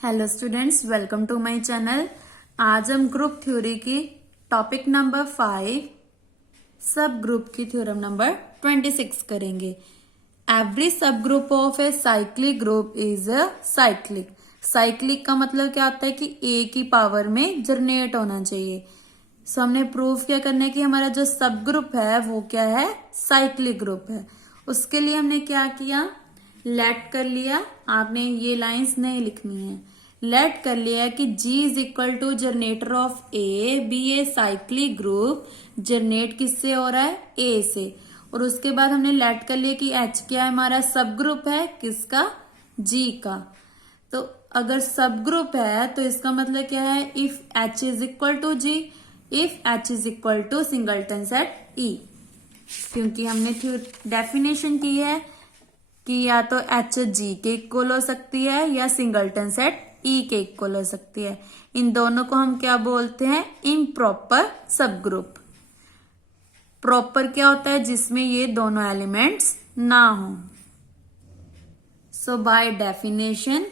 Hello students, welcome to my channel. आज हम group theory की टॉपिक नंबर 5 सब ग्रुप की थ्योरम नंबर 26 करेंगे। एवरी सब group of A cyclic group is a cyclic. Cyclic का मतलब क्या होता है कि ए की पावर में जनरेट होना चाहिए। सो हमने प्रूफ क्या करना है कि हमारा जो सब ग्रुप है वो क्या है, साइक्लिक ग्रुप है। उसके लिए हमने क्या किया, लेट कर लिया। आपने ये लाइंस नहीं लिखनी है, लेट कर लिया कि G is equal to generator of a be a cyclic group. Generate किससे हो रहा है, ए से। और उसके बाद हमने लेट कर लिया कि H क्या है, हमारा सब ग्रुप है, किसका, G का। तो अगर सब ग्रुप है तो इसका मतलब क्या है, if H is equal to G, if H is equal to singleton set E। क्योंकि हमने डेफिनेशन की है कि या तो H G के इक्वल हो सकती है या सिंगल्टन सेट E के इक्वल हो सकती है। इन दोनों को हम क्या बोलते हैं, इम्प्रॉपर सब ग्रुप। प्रॉपर क्या होता है, जिसमें ये दोनों एलिमेंट्स ना हो। सो बाय डेफिनेशन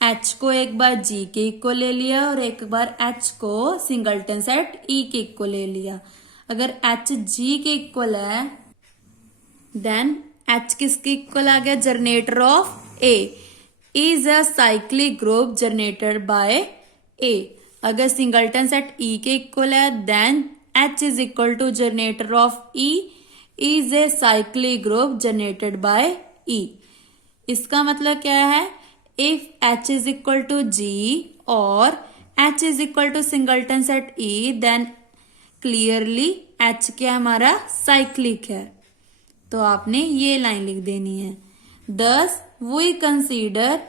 H को एक बार G के इक्वल ले लिया और एक बार H को सिंगल्टन सेट E के इक्वल ले लिया। अगर H G के इक्वल है देन H किसके इक्वल आ गया, generator of A is a cyclic group generated by A। अगर सिंगल्टन सेट E के इक्वल है then H is equal to generator of E is a cyclic group generated by E। इसका मतलब क्या है, if H is equal to G और H is equal to singleton set E then clearly H क्या हमारा cyclic है। तो आपने ये लाइन लिख देनी है, thus we consider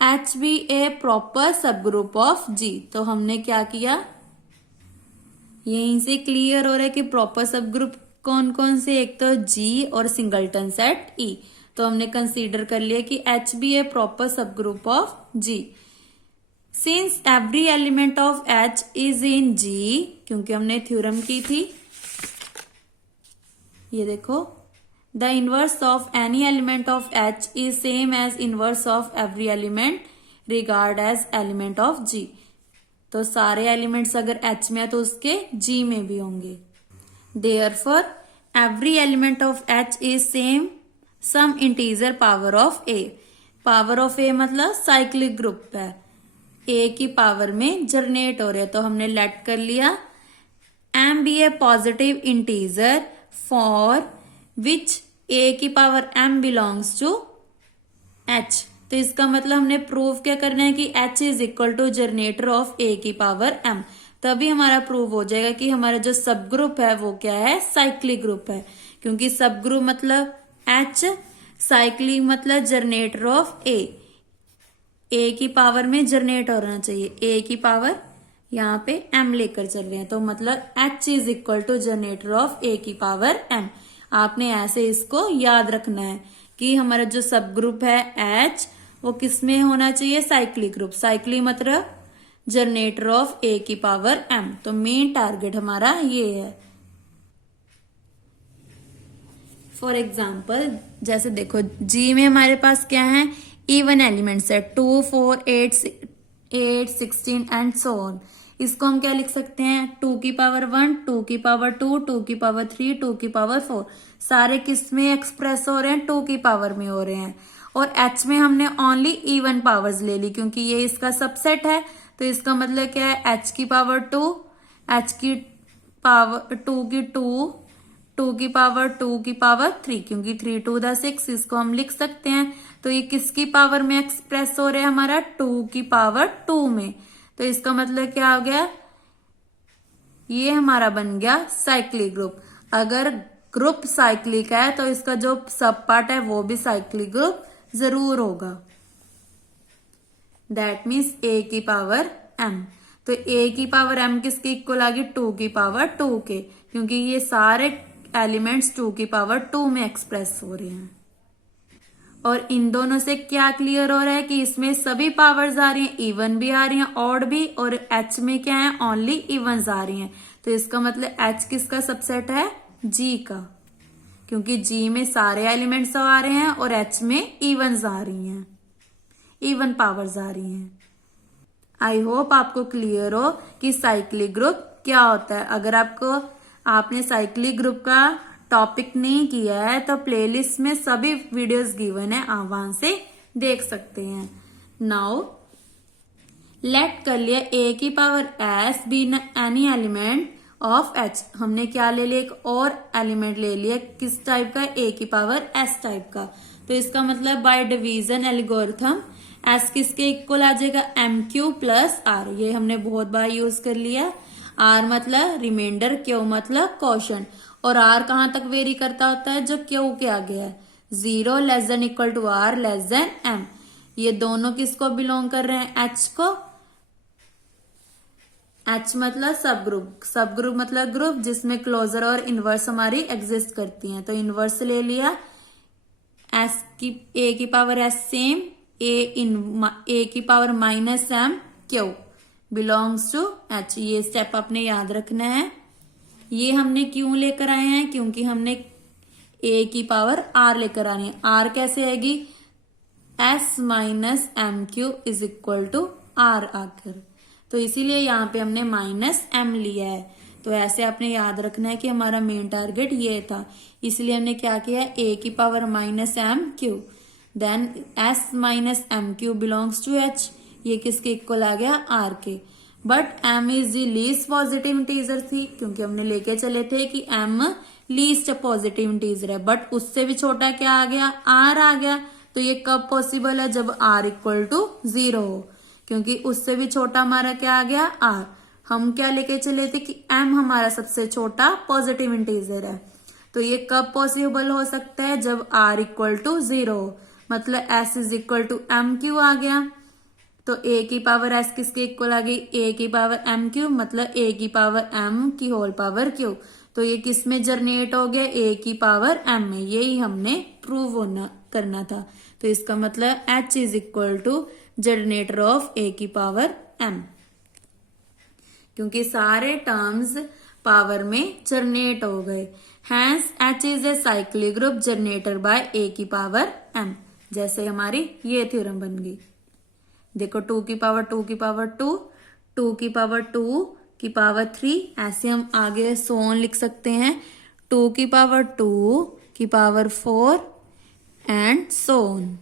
H be a proper subgroup of G। तो हमने क्या किया, यहीं से क्लियर हो रहा है कि प्रॉपर सब ग्रुप कौन कौन से, एक तो G और सिंगल्टन सेट E। तो हमने कंसीडर कर लिया कि H be a proper subgroup of G since every element of H is in G। क्योंकि हमने थ्योरम की थी, ये देखो, the inverse of any element of H is same as inverse of every element regard as element of G। तो सारे elements अगर H में है तो उसके G में भी होंगे। Therefore every element of H is same some integer power of A। Power of A मतलब साइक्लिक ग्रुप है, A की पावर में जनरेट हो रहे। तो हमने लेट कर लिया M be a positive integer for which A की power M belongs to H। तो इसका मतलब हमने प्रूव क्या करना है कि H is equal to generator of A की पावर M। तभी हमारा प्रूव हो जाएगा कि हमारा जो सब ग्रुप है वो क्या है, साइक्लिक ग्रुप है। क्योंकि सब ग्रुप मतलब H, साइक्लिक मतलब जनरेटर ऑफ A की पावर में जनरेट होना चाहिए। A की पावर यहाँ पे M लेकर चल रहे हैं, तो मतलब H is equal to generator of A की पावर M। आपने ऐसे इसको याद रखना है कि हमारा जो सब ग्रुप है H वो किस में होना चाहिए, साइक्लिक ग्रुप। साइक्लिक मतलब जनरेटर ऑफ A की पावर M। तो मेन टारगेट हमारा ये है। फॉर एग्जाम्पल जैसे देखो G में हमारे पास क्या है, इवन एलिमेंट्स है 2, 4, 8, 16 एंड सो ऑन। इसको हम क्या लिख सकते हैं, 2 की पावर 1, 2 की पावर 2, 2 की पावर 3, 2 की पावर 4। सारे किस में एक्सप्रेस हो रहे हैं, 2 की पावर में हो रहे हैं। और H में हमने ओनली इवन पावर्स ले ली क्योंकि ये इसका सबसेट है। तो इसका मतलब क्या है, H की पावर 2, H की पावर 2 की 2, 2 की पावर 2 की पावर 3, क्योंकि 3 2 द 6 इसको हम लिख सकते हैं। तो ये किसकी पावर में एक्सप्रेस हो रहा है, हमारा 2 की पावर 2 में। तो इसका मतलब क्या हो गया, ये हमारा बन गया साइक्लिक ग्रुप। अगर ग्रुप साइक्लिक है तो इसका जो सब पार्ट है वो भी साइक्लिक ग्रुप जरूर होगा। दैट मीन्स A की पावर M। तो A की पावर M किसके इक्वल आ गई, 2 की पावर 2 के, क्योंकि ये सारे एलिमेंट्स 2 की पावर 2 में एक्सप्रेस हो रहे हैं। और इन दोनों से क्या क्लियर हो रहा है कि इसमें सभी पावर्स आ रही हैं, इवन भी आ रही हैं, ऑड भी। और H में क्या है, ओनली इवन्स आ रही हैं। तो इसका मतलब H किसका सबसेट है, G का, क्योंकि G में सारे एलिमेंट्स आ रहे हैं और H में इवन्स आ रही हैं, इवन पावर्स आ रही हैं। आई होप आपको क्लियर हो कि साइक्लिक ग्रुप क्या होता है। अगर आपने साइक्लिक ग्रुप का टॉपिक नहीं किया है तो प्लेलिस्ट में सभी वीडियोस गिवन है, आप वहां से देख सकते हैं। नाउ लेट कर लिया ए की power S be any element of H. हमने क्या ले लिया, एक और एलिमेंट ले लिया, किस टाइप का, ए की पावर एस टाइप का। तो इसका मतलब बाय डिवीजन एल्गोरिथम एस किसके इक्वल आ जाएगा, एम क्यू प्लस आर। ये हमने बहुत बार यूज कर लिया। आर मतलब रिमाइंडर, क्यू मतलब क्वोशंट, और आर कहां तक वेरी करता होता है, जो क्यू के आगे है। 0 less than equal to R less than M. ये दोनों किसको बिलोंग कर रहे हैं, एच को। एच मतलब सब ग्रुप, सब ग्रुप मतलब ग्रुप जिसमें क्लोजर और इनवर्स हमारी एग्जिस्ट करती हैं। तो इनवर्स ले लिया, एस की ए की पावर एस सेम, ए की power minus M Q belongs to H. ये स्टेप आपने याद रखना है। ये हमने क्यों लेकर आए हैं, क्योंकि हमने ए की पावर आर लेकर आनी है। आर कैसे आएगी, S minus M Q is equal to R आकर, तो इसीलिए यहाँ पे हमने माइनस एम लिया है। तो ऐसे आपने याद रखना है कि हमारा मेन टारगेट ये था, इसलिए हमने क्या किया, ए की power minus M Q, then S minus M Q belongs to H. ये किसके इक्वल आ गया, आर के। But M is the least positive integer थी, क्योंकि हमने लेके चले थे कि एम लीस्ट पॉजिटिव इंटीजर है, बट उससे भी छोटा क्या आ गया, आर आ गया। तो ये कब पॉसिबल है, जब आर इक्वल टू 0 हो, क्योंकि उससे भी छोटा हमारा क्या आ गया, आर। हम क्या लेके चले थे कि एम हमारा सबसे छोटा पॉजिटिव इंटीजर है। तो ये कब पॉसिबल हो सकता है, जब आर इक्वल टू 0 हो, मतलब s is equal to m q आ गया। तो ए की पावर एस किसके इक्वल आ गई, ए की पावर एम क्यू, मतलब ए की पावर एम की होल पावर क्यू। तो ये किस में जनरेट हो गया, ए की पावर एम में। यही हमने प्रूव करना था। तो इसका मतलब h is equal to generator of a की पावर एम, क्योंकि सारे टर्म्स पावर में जनरेट हो गए। Hence h is a cyclic group generator by a की पावर एम। जैसे हमारी ये थ्योरम बन गई। देखो 2 की पावर 2 की पावर 2, 2 की पावर 2 की पावर 3, ऐसे हम आगे सोन लिख सकते हैं। 2 की पावर 2 की पावर 4 एंड सोन।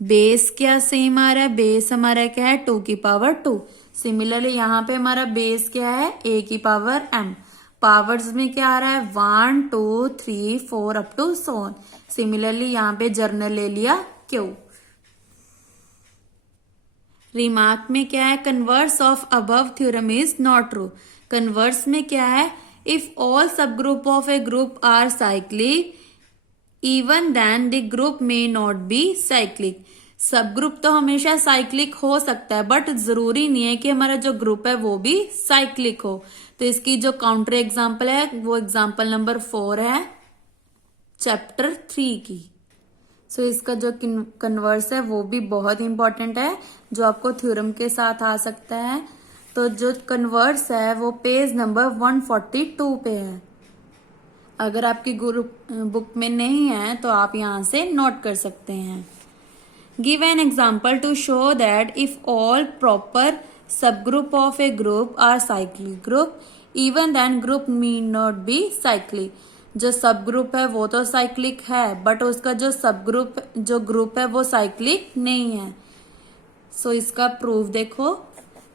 बेस क्या सेम आ रहा है, बेस हमारा क्या है, 2 की पावर 2। सिमिलरली यहाँ पे हमारा बेस क्या है, ए की पावर एम। पावर्स में क्या आ रहा है, 1 2 3 4 अप टू सोन। सिमिलरली यहाँ पे जर्नल ले लिया क्यू। रिमार्क में क्या है, converse of above theorem is not true. Converse में क्या है, if all subgroup of a group are cyclic even then the group may not be cyclic. Subgroup तो हमेशा साइक्लिक हो सकता है, बट जरूरी नहीं है कि हमारा जो ग्रुप है वो भी साइक्लिक हो। तो इसकी जो काउंटर एग्जांपल है वो एग्जांपल नंबर 4 है चैप्टर 3 की। सो इसका जो कन्वर्स है वो भी बहुत इंपॉर्टेंट है, जो आपको थ्योरम के साथ आ सकता है। तो जो कन्वर्स है वो पेज नंबर 142 पे है। अगर आपकी बुक में नहीं है तो आप यहां से नोट कर सकते हैं। Give an example to show that if all proper subgroup of a group are cyclic group even then group need not be cyclic. जो सब ग्रुप है वो तो साइक्लिक है, बट उसका जो सब ग्रुप जो ग्रुप है वो साइक्लिक नहीं है। सो इसका प्रूफ देखो,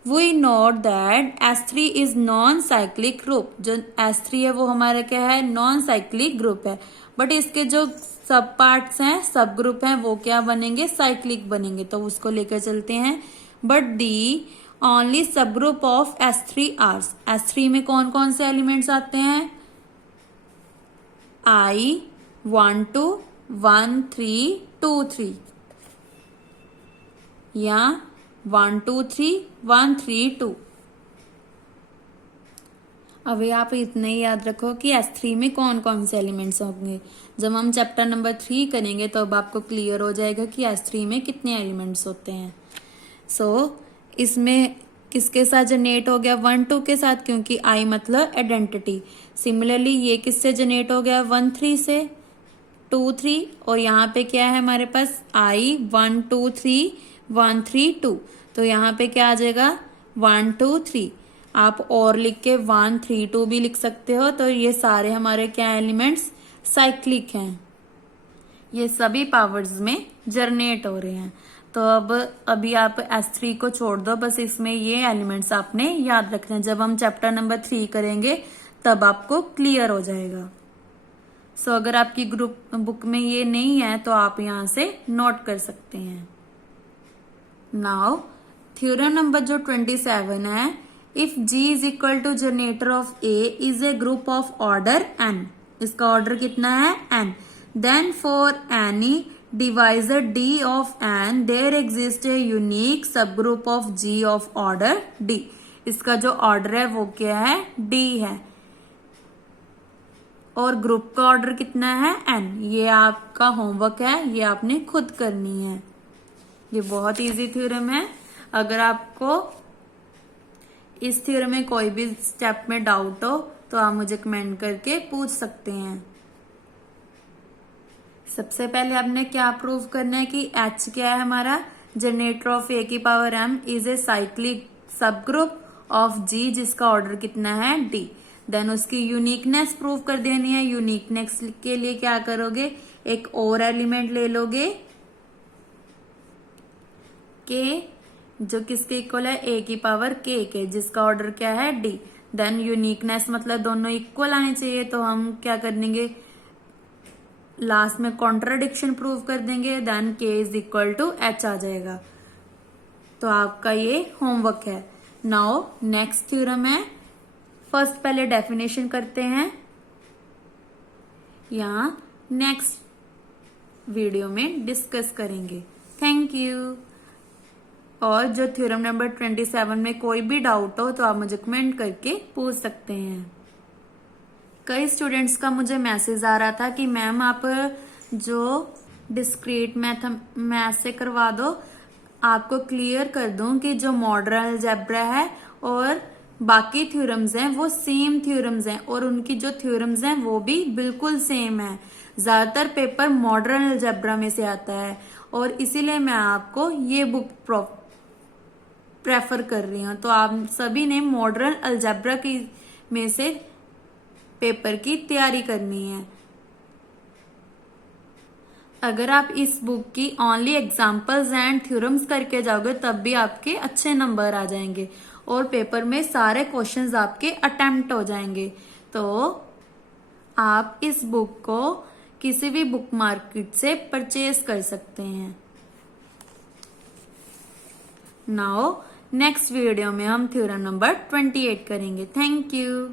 we note that S3 is non cyclic group. जो S3 है वो हमारा क्या है, नॉन साइक्लिक ग्रुप है, बट इसके जो सब पार्ट्स हैं, सब ग्रुप हैं, वो क्या बनेंगे, साइक्लिक बनेंगे। तो उसको लेकर चलते हैं। But the only subgroup of S3 are. S3 में कौन कौन से एलिमेंट्स आते हैं, I 1 2 1 3 2 3 या 1 2 3 1 3 2। अभी आप इतना ही याद रखो कि S3 में कौन कौन से एलिमेंट्स होंगे। जब हम चैप्टर नंबर 3 करेंगे तो अब आपको क्लियर हो जाएगा कि S3 में कितने एलिमेंट्स होते हैं। इसमें किसके साथ जनरेट हो गया, 1 2 के साथ, क्योंकि I मतलब आइडेंटिटी। सिमिलरली ये किससे जनरेट हो गया, 1 3 से, 2 3, और यहाँ पे क्या है हमारे पास I 1 2 3 1 3 2, तो यहाँ पे क्या आ जाएगा 1 2 3। आप और लिख के 1 3 2 भी लिख सकते हो। तो ये सारे हमारे क्या एलिमेंट्स साइक्लिक हैं, ये सभी पावर्स में जनरेट हो रहे हैं। तो अब अभी आप S3 को छोड़ दो, बस इसमें ये एलिमेंट्स आपने याद रखने हैं। जब हम चैप्टर नंबर 3 करेंगे तब आपको क्लियर हो जाएगा। सो अगर आपकी ग्रुप बुक में ये नहीं है तो आप यहां से नोट कर सकते हैं। नाउ थ्योरम नंबर जो 27 है, if G is equal to generator of A is a group of order n, इसका ऑर्डर कितना है n, then for any divisor D of n there exist a unique subgroup of G of order D। इसका जो order है वो क्या है, D है, और ग्रुप का ऑर्डर कितना है n। ये आपका होमवर्क है, ये आपने खुद करनी है। ये बहुत इजी थ्योरम है। अगर आपको इस थ्योरम में कोई भी स्टेप में डाउट हो तो आप मुझे कमेंट करके पूछ सकते हैं। सबसे पहले आपने क्या प्रूव करना है कि H क्या है हमारा, जनरेटर ऑफ A की power m is a cyclic subgroup of G जिसका ऑर्डर कितना है D। देन उसकी यूनिकनेस प्रूव कर देनी है। यूनिकनेस के लिए क्या करोगे, एक और एलिमेंट ले लोगे K जो किसके इक्वल है, A की पावर K के, जिसका ऑर्डर क्या है D। देन यूनिकनेस मतलब दोनों इक्वल आने चाहिए, तो हम क्या कर देंगे, लास्ट में कॉन्ट्राडिक्शन प्रूव कर देंगे। Then K is equal to H आ जाएगा। तो आपका ये होमवर्क है। नाउ नेक्स्ट थ्योरम है, फर्स्ट पहले डेफिनेशन करते हैं, यहाँ नेक्स्ट वीडियो में डिस्कस करेंगे। Thank you. और जो थ्योरम नंबर 27 में कोई भी डाउट हो तो आप मुझे कमेंट करके पूछ सकते हैं। कई स्टूडेंट्स का मुझे मैसेज आ रहा था कि मैम आप जो डिस्क्रीट मैथ से करवा दो, आपको क्लियर कर दूं कि जो मॉडर्न अलजेब्रा है और बाकी थ्योरम्स हैं वो सेम थ्योरम्स हैं, और उनकी जो थ्योरम्स हैं वो भी बिल्कुल सेम है। ज्यादातर पेपर मॉडर्न अलजेब्रा में से आता है, और इसीलिए मैं आपको ये बुक प्रेफर कर रही हूँ। तो आप सभी ने मॉडर्न अलजेब्रा की में से पेपर की तैयारी करनी है। अगर आप इस बुक की ओनली एग्जाम्पल्स एंड थ्योरम्स करके जाओगे तब भी आपके अच्छे नंबर आ जाएंगे, और पेपर में सारे क्वेश्चंस आपके अटेम्प्ट हो जाएंगे। तो आप इस बुक को किसी भी बुक मार्केट से परचेज कर सकते हैं। नाउ नेक्स्ट वीडियो में हम थ्योरम नंबर 28 करेंगे। Thank you.